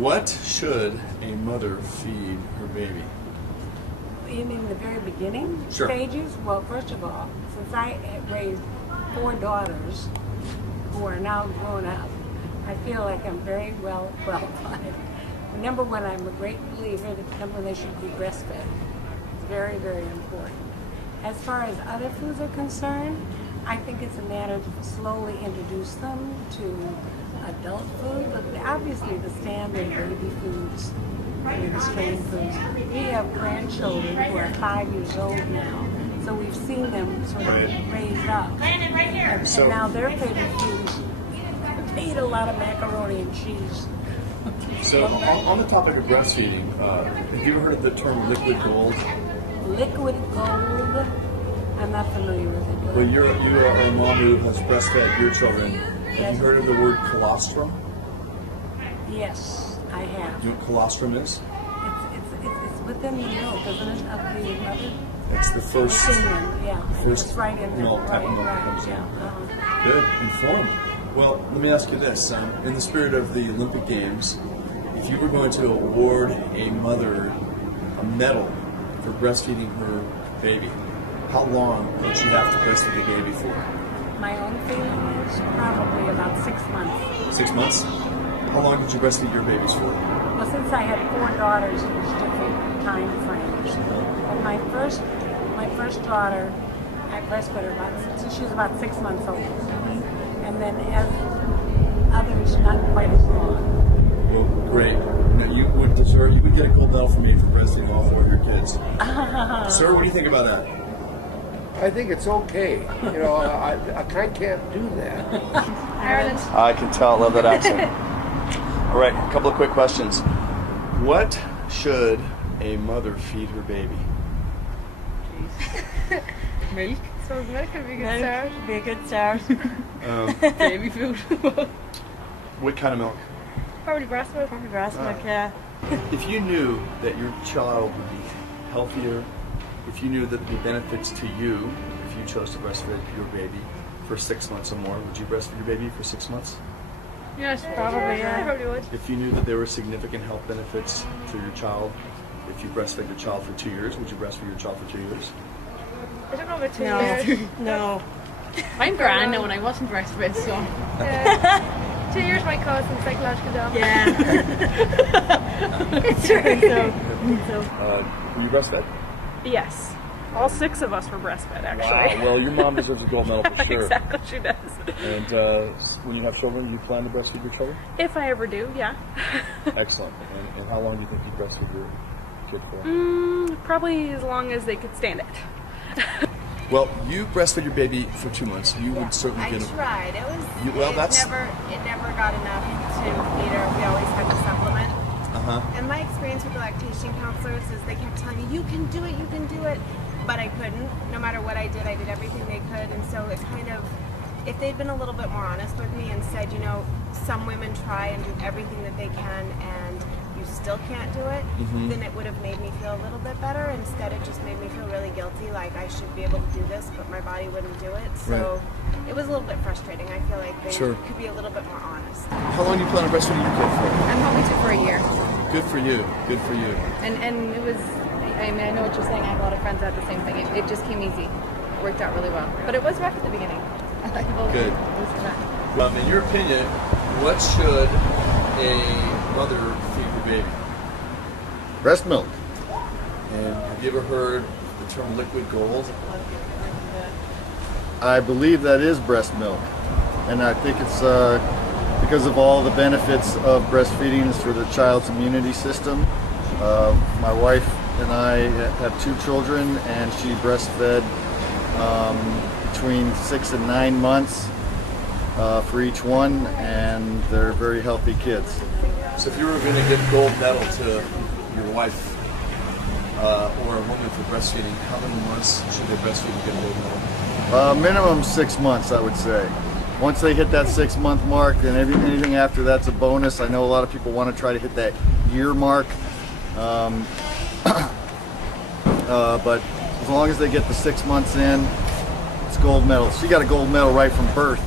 What should a mother feed her baby? You mean the very beginning Sure. stages? Well, first of all, since I raised 4 daughters who are now grown up, I feel like I'm very well qualified. Number one, I'm a great believer that number one, they should be breastfed. It's very, very important. As far as other foods are concerned, I think it's a matter to slowly introduce them to adult food, but obviously the standard baby foods, the strain foods. We have grandchildren who are 5 years old now, so we've seen them sort of raised up. And now their favorite foods, they eat a lot of macaroni and cheese. So on the topic of breastfeeding, have you ever heard of the term liquid gold? Liquid gold? I'm not familiar with it. Well, you're a mom who has breastfed your children. Have you heard of the word colostrum? Yes, I have. Do you know what colostrum is? It's within the milk, isn't it, of the mother? It's the first. It's in there, yeah. First It's right in there. milk, type of milk that comes in. Yeah. Good, informed. Well, let me ask you this. In the spirit of the Olympic Games, if you were going to award a mother a medal for breastfeeding her baby, how long would she have to breastfeed the baby for? My own feeling is probably about 6 months. 6 months? How long did you breastfeed your babies for? Well, since I had 4 daughters, it was different time frames. But my first daughter, I breastfed her since she was about 6 months old. And then as others, not quite as long. Well, great. Now you would get a gold medal from me for breastfeeding all 4 of your kids. Sir, what do you think about that? I think it's okay. You know, I can't do that. Ireland. I can tell. Love that accent. All right, a couple of quick questions. What should a mother feed her baby? Milk. So milk would be a good start. Be a good start. Baby food. What kind of milk? Probably breast milk. Probably breast milk, yeah. If you knew that your child would be healthier, if you knew that the benefits to you, if you chose to breastfeed your baby for 6 months or more, would you breastfeed your baby for 6 months? Yes, Probably, yeah. I probably would. If you knew that there were significant health benefits to your child, if you breastfed your child for 2 years, would you breastfeed your child for 2 years? I don't know about 2 No. years. No. I'm grand now when I wasn't breastfed, so. 2 years might cause some psychological damage. Yeah. It's true. So. Were you breastfed? Yes. All 6 of us were breastfed, actually. Wow, well, your mom deserves a gold medal for sure. Exactly, she does. And when you have children, do you plan to breastfeed your children? If I ever do, yeah. Excellent. And how long do you think you breastfeed your kid for? Probably as long as they could stand it. Well, you breastfed your baby for 2 months. You would certainly I get tried. It was. well, it that's- never got enough to feed her. We always had to supplement. Uh-huh. And my experience with the lactation counselors is they kept telling me, "You can do it. You can do it," but I couldn't. No matter what I did everything they could, and so it kind of. If they'd been a little bit more honest with me and said, you know, some women try and do everything that they can and you still can't do it, then it would have made me feel a little bit better. Instead, it just made me feel really guilty, like I should be able to do this, but my body wouldn't do it. So it was a little bit frustrating. I feel like they could be a little bit more honest. How long do you plan on breastfeeding your kid for? I'm hoping to for a year. Good for you. Good for you. And it was, I mean, I know what you're saying. I have a lot of friends that had the same thing. It just came easy. It worked out really well. But it was rough at the beginning. Good. It was In your opinion, what should a mother feed her baby? Breast milk. And have you ever heard the term liquid gold? I believe that is breast milk, and I think it's because of all the benefits of breastfeeding is for the child's immunity system. My wife and I have 2 children, and she breastfed between 6 and 9 months for each one, and they're very healthy kids. So if you were going to give gold medal to your wife or a woman for breastfeeding, how many months should they breastfeed to get a gold medal? Minimum 6 months, I would say. Once they hit that 6-month mark, then anything after that's a bonus. I know a lot of people want to try to hit that year mark, but as long as they get the 6 months in, it's gold medal. She got a gold medal right from birth.